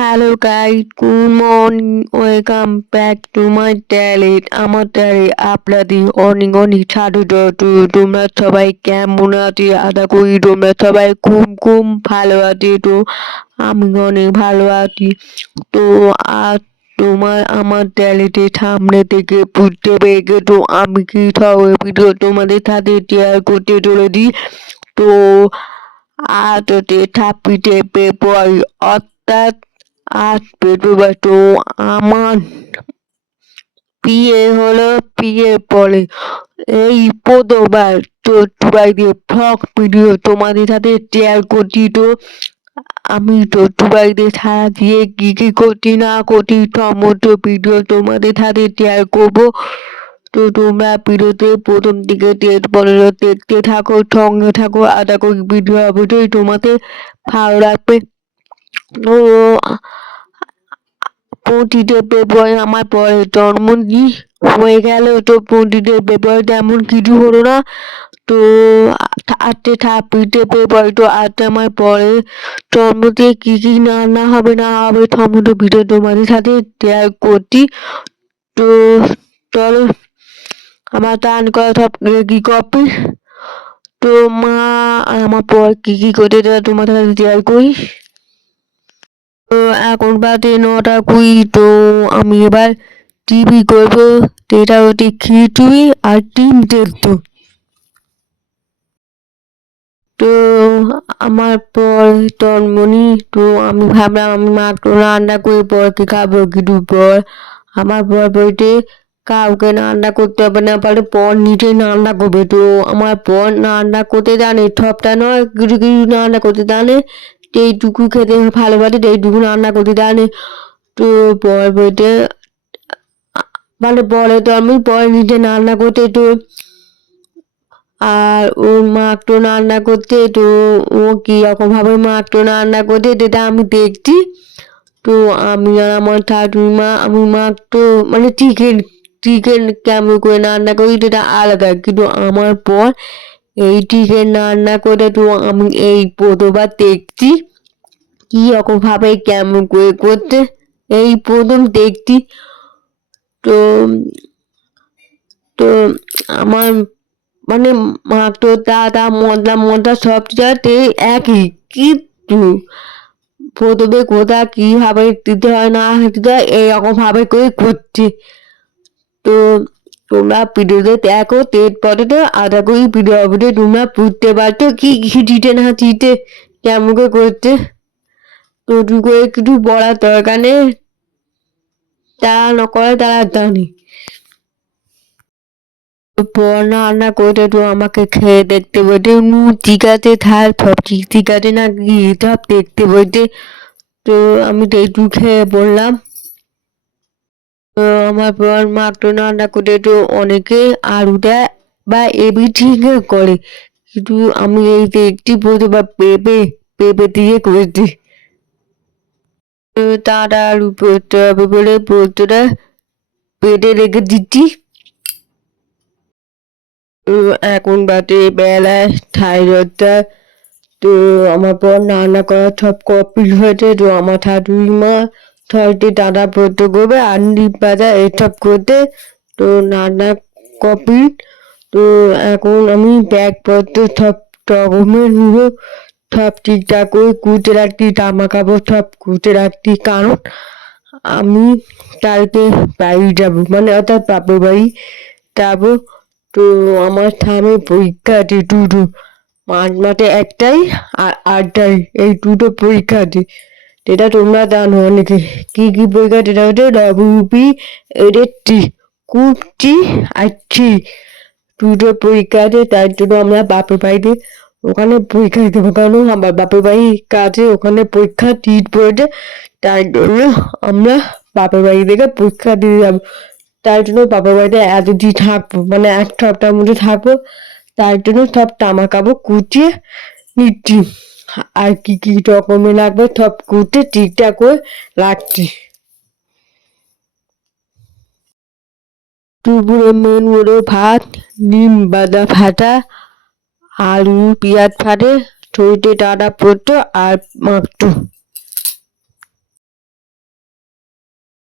Hello guys, good morning. Welcome back to my talent. আমার চ্যানেলে আপনাদের অনেক অনেক স্বাগত। তোমরা সবাই কেমন আছো? আশা করি তোমরা সবাই খুব খুব ভালো আছো। তো আমি অনেক ভালো আছি। তো আজ আমার ট্যালেন্টের সামনে থেকে বুঝতে পেরে গেছো আমি কি সব ভিডিও তোমাদের সাথে শেয়ার করতে চলেছি। তো আজ হচ্ছে 26 ফেব্রুয়ারি, অর্থাৎ আজ বৃহস্পতিবার। তো আমার বিয়ের পরে এই প্রথমবার তো দুবাইতে ব্লগ ভিডিও তোমাদের সাথে শেয়ার করছি। তো আমি তো দুবাইতে সারা দিয়ে কি করছি না করছি সমস্ত ভিডিও তোমাদের সাথে শেয়ার করবো। তো তোমরা ভিডিওতে প্রথম দিকে শেষ পর্যন্ত দেখতে থাকো, সঙ্গে থাকো। আশা করি ভিডিও অবশ্যই তোমাদের ভালো লাগবে। তো 25 ফেব্রুয়ারি আমার পরের জন্মদিন হয়ে গেল। তো 25 ফেব্রুয়ারি তেমন কিছু হলো না। তো আজকে 26 ফেব্রুয়ারি, তো আজকে আমার পরের জন্মদিনে কি রান্না হবে না হবে সমস্ত ভিডিও তোমাদের সাথে শেয়ার করছি। তো চলো আমার চান করা সব রেডি কপি। তো মা আর আমার পর কি করে তোমাদের সাথে শেয়ার করি। তো এখন বাজে 9:20। তো আমি এবার টিভি করবো, যেটা হচ্ছে খিচুড়ি আর ডিম দেখবো। তো আমার পর জন্মনি, তো আমি ভাবলাম আমি মাত্র রান্না করে পরকে খাবো। কিছু পর আমার পর বইতে কাউকে রান্না করতে হবে না, পারে পর নিজে রান্না করবে। তো আমার পর রান্না করতে জানে, সবটা নয়, কিছু কিছু রান্না করতে জানে। যেইটুকু খেতে ভালোবাসে সেইটুকু রান্না করতে জানে। তো পর বইতে মানে বলে তো আমি পরে নিজে রান্না করতে। তো আর ওর মা একটু রান্না করতে, তো ও কিরকম ভাবে মা একটু রান্না করতে যেটা আমি দেখছি। তো আমি আর আমার ঠাকুমা আমি মা একটু মানে চিকেন কেমন করে রান্না করি যেটা আলাদা, কিন্তু আমার পর এই চিকেন রান্না করে তো আমি এই প্রথমবার দেখছি কি রকম ভাবে কেমন করে করতে, এই প্রথম দেখছি। তো তো আমার মানে মাত্র দাদা মশলা সব জায়গাতে একই, কিন্তু প্রথমে কোথা কিভাবে দিতে হয় না দিতে হয় এইরকম ভাবে করে করছি। তো তোমরা ভিডিওতে দেখো, এরপরে তো আধা করি ভিডিও হবে, তোমরা বুঝতে পারছো কি দিতে না দিতে কেমন করে করতে। তো করে কিছু বলার দরকার নেই, তারা না করে তারা জানে। রান্না করে তো আমাকে খেয়ে দেখতে বলতে ঠিক আছে থাক, সব ঠিক আছে না কি সব দেখতে বলতে। তো আমি তো একটু খেয়ে বললাম। তো আমার পর মাত্র রান্না করে তো অনেকে আলু দেয় বা এভরিথিং করে, কিন্তু আমি এই দেখছি বলতে বা পেঁপে দিয়ে করেছি। তো তারা আলু পড়তে হবে বলে পোস্তটা পেটে রেখে দিচ্ছি। এখন বাজে বেলায় 10:30। তো আমার পর রান্না করা সব কমপ্লিট হয়েছে। তো আমার ঠাকুমা ছয়টি দাদা পড়তে করবে আর নিম পাতা এসব করতে। তো রান্না কমপ্লিট। তো এখন আমি ব্যাগপত্র সব রকমের নিবো, সব ঠিকঠাক করে কুটে রাখছি, জামা কাপড় সব কুটে রাখছি, কারণ আমি কালকে বাড়ি যাবো, মানে অর্থাৎ বাপের বাড়ি যাবো। তো আমার সামনে পরীক্ষা আছে দুটো, মাঝে একটাই আর আটটাই, এই দুটো পরীক্ষা আছে। যেটা তোমরা জানো অনেকে কি পরীক্ষা, যেটা হচ্ছে ডব্লিউপি এডেটটি কুপটি আছি, দুটো পরীক্ষা আছে। তার জন্য আমরা বাপের বাড়িতে ওখানে পরীক্ষা দিতে হবে, কারণ আমার বাপের বাড়ির কাছে ওখানে পরীক্ষা ঠিক পড়েছে। তার জন্য আমরা বাপের বাড়ি থেকে পরীক্ষা দিয়ে যাবো। তার জন্য বাপের বাড়িতে এতদিন থাকবো, মানে 1 সপ্তাহের মধ্যে থাকবো। তার জন্য সব জামা কাপড় কুচিয়ে নিচ্ছি, আর কি রকমের লাগবে সব কুটে ঠিকঠাক করে রাখছি। দুপুরে মেন হলো ভাত, ডিম বাদা ভাজা, আলু পেঁয়াজ ভাজে, সরষে ডাঁটা পোস্ত আর মাংস।